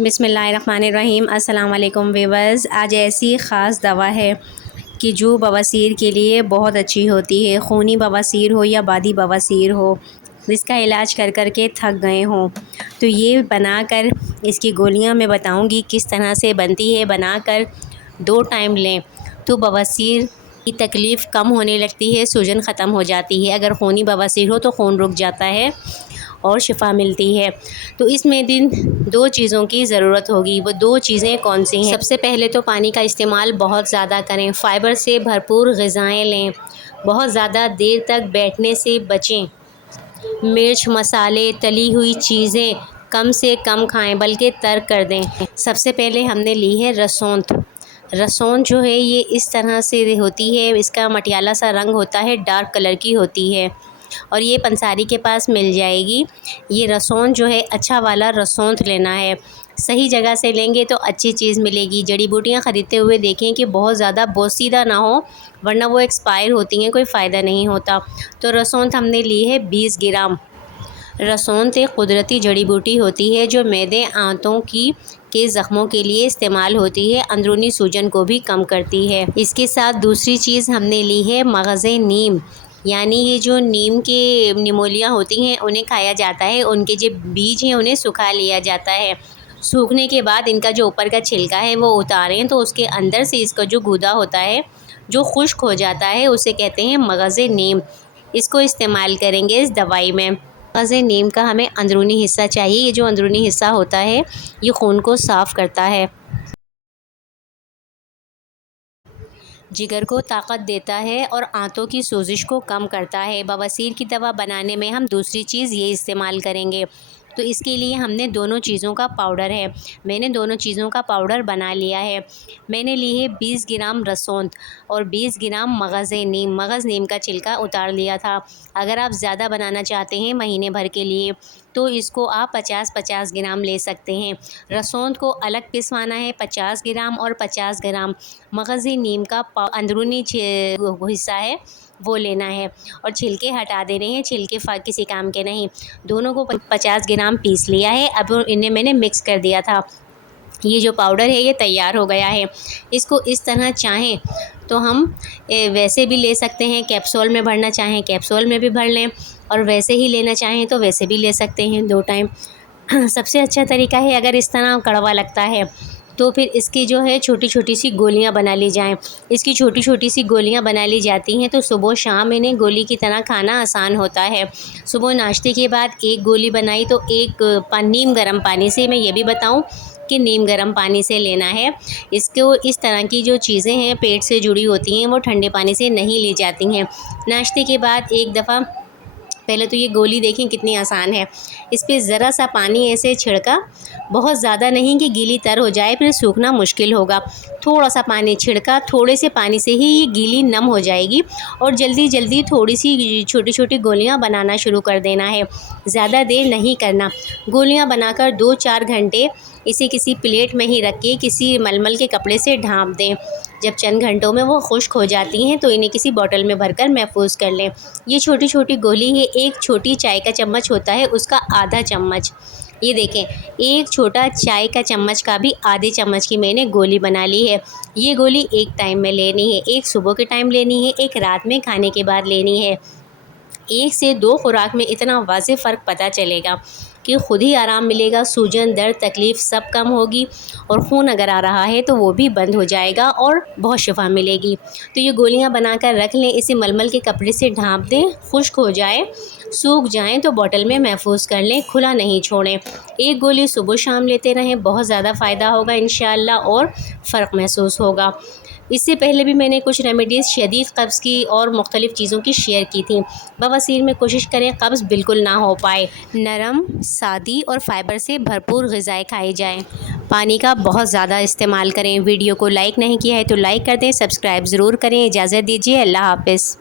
बिस्मिल्लाहिर्रहमानिर्रहीम। अस्सलाम वालेकुम व्यूअर्स। आज ऐसी ख़ास दवा है कि जो बवासीर के लिए बहुत अच्छी होती है। खूनी बवासीर हो या बादी बवासीर हो, इसका इलाज कर कर के थक गए हों, तो ये बनाकर इसकी गोलियां मैं बताऊंगी किस तरह से बनती है। बनाकर 2 टाइम लें तो बवासीर की तकलीफ़ कम होने लगती है, सूजन ख़त्म हो जाती है। अगर खूनी बवासीर हो तो खून रुक जाता है और शिफा मिलती है। तो इसमें दिन 2 चीज़ों की ज़रूरत होगी। वो 2 चीज़ें कौन सी हैं? सबसे पहले तो पानी का इस्तेमाल बहुत ज़्यादा करें, फ़ाइबर से भरपूर ग़िज़ाएँ लें, बहुत ज़्यादा देर तक बैठने से बचें। मिर्च, मसाले, तली हुई चीज़ें कम से कम खाएं, बल्कि तर्क कर दें। सबसे पहले हमने ली है रसौंठ। रसौंठ जो है ये इस तरह से होती है, इसका मटियाला सा रंग होता है, डार्क कलर की होती है और ये पंसारी के पास मिल जाएगी। ये रसौंठ जो है अच्छा वाला रसौंठ लेना है। सही जगह से लेंगे तो अच्छी चीज़ मिलेगी। जड़ी बूटियाँ ख़रीदते हुए देखें कि बहुत ज़्यादा बोसीदा ना हो, वरना वो एक्सपायर होती हैं, कोई फ़ायदा नहीं होता। तो रसौंठ हमने ली है 20 ग्राम। रसौंठ एक कुदरती जड़ी बूटी होती है जो मैदे, आंतों के ज़ख्मों के लिए इस्तेमाल होती है, अंदरूनी सूजन को भी कम करती है। इसके साथ दूसरी चीज़ हमने ली है मगज़े नीम, यानी ये जो नीम के निमोलियाँ होती हैं उन्हें खाया जाता है। उनके जो बीज हैं उन्हें सुखा लिया जाता है। सूखने के बाद इनका जो ऊपर का छिलका है वो उतारें तो उसके अंदर से इसका जो गूदा होता है, जो खुश्क हो जाता है, उसे कहते हैं मगज़े नीम। इसको इस्तेमाल करेंगे इस दवाई में। मगज़े नीम का हमें अंदरूनी हिस्सा चाहिए। ये जो अंदरूनी हिस्सा होता है ये खून को साफ़ करता है, जिगर को ताकत देता है और आंतों की सोजिश को कम करता है। बवासीर की दवा बनाने में हम दूसरी चीज़ ये इस्तेमाल करेंगे। तो इसके लिए हमने दोनों चीज़ों का पाउडर है, मैंने दोनों चीज़ों का पाउडर बना लिया है। मैंने ली है 20 ग्राम रसौंठ और 20 ग्राम मगज़े नीम। मगज़ नीम का छिलका उतार लिया था। अगर आप ज़्यादा बनाना चाहते हैं महीने भर के लिए तो इसको आप 50-50 ग्राम ले सकते हैं। रसौंठ को अलग पिसवाना है 50 ग्राम और 50 ग्राम मगज़े नीम का अंदरूनी हिस्सा है वो लेना है और छिलके हटा देने हैं। छिलके किसी काम के नहीं। दोनों को 50 ग्राम पीस लिया है। अब इन्हें मैंने मिक्स कर दिया था। ये जो पाउडर है ये तैयार हो गया है। इसको इस तरह चाहें तो हम वैसे भी ले सकते हैं, कैप्सूल में भरना चाहें कैप्सूल में भी भर लें और वैसे ही लेना चाहें तो वैसे भी ले सकते हैं 2 टाइम। सबसे अच्छा तरीका है, अगर इस तरह कड़वा लगता है तो फिर इसकी जो है छोटी छोटी सी गोलियां बना ली जाएं। इसकी छोटी छोटी सी गोलियां बना ली जाती हैं तो सुबह शाम इन्हें गोली की तरह खाना आसान होता है। सुबह नाश्ते के बाद एक गोली बनाई तो एक नीम गर्म पानी से, मैं ये भी बताऊं कि नीम गर्म पानी से लेना है। इसको इस तरह की जो चीज़ें हैं पेट से जुड़ी होती हैं वो ठंडे पानी से नहीं ली जाती हैं। नाश्ते के बाद एक दफ़ा पहले तो ये गोली देखें कितनी आसान है। इस पर ज़रा सा पानी ऐसे छिड़का, बहुत ज़्यादा नहीं कि गीली तर हो जाए, फिर सूखना मुश्किल होगा। थोड़ा सा पानी छिड़का, थोड़े से पानी से ही ये गीली नम हो जाएगी और जल्दी जल्दी थोड़ी सी छोटी छोटी गोलियां बनाना शुरू कर देना है। ज़्यादा देर नहीं करना। गोलियां बनाकर 2-4 घंटे इसे किसी प्लेट में ही रख के किसी मलमल के कपड़े से ढाँप दें। जब चंद घंटों में वो खुश्क हो जाती हैं तो इन्हें किसी बॉटल में भरकर महफूज कर लें। ये छोटी छोटी गोली है, एक छोटी चाय का चम्मच होता है उसका आधा चम्मच। ये देखें, एक छोटा चाय का चम्मच का भी आधे चम्मच की मैंने गोली बना ली है। ये गोली एक टाइम में लेनी है, एक सुबह के टाइम लेनी है, एक रात में खाने के बाद लेनी है। 1 से 2 खुराक में इतना वाज़ेह फ़र्क पता चलेगा कि खुद ही आराम मिलेगा। सूजन, दर्द, तकलीफ़ सब कम होगी और खून अगर आ रहा है तो वो भी बंद हो जाएगा और बहुत शिफा मिलेगी। तो ये गोलियां बनाकर रख लें, इसे मलमल के कपड़े से ढाँप दें, खुश्क हो जाए, सूख जाएं तो बॉटल में महफूज कर लें, खुला नहीं छोड़ें। एक गोली सुबह शाम लेते रहें, बहुत ज़्यादा फ़ायदा होगा इंशाअल्लाह और फ़र्क महसूस होगा। इससे पहले भी मैंने कुछ रेमेडीज़ शदीद कब्ज़ की और मुख्तलिफ़ चीज़ों की शेयर की थी। बवासीर में कोशिश करें कब्ज़ बिल्कुल ना हो पाए, नरम, सादी और फ़ाइबर से भरपूर ग़िज़ाएँ खाई जाएँ। पानी का बहुत ज़्यादा इस्तेमाल करें। वीडियो को लाइक नहीं किया है तो लाइक कर दें, सब्सक्राइब ज़रूर करें। इजाज़त दीजिए, अल्लाह हाफ़िज़।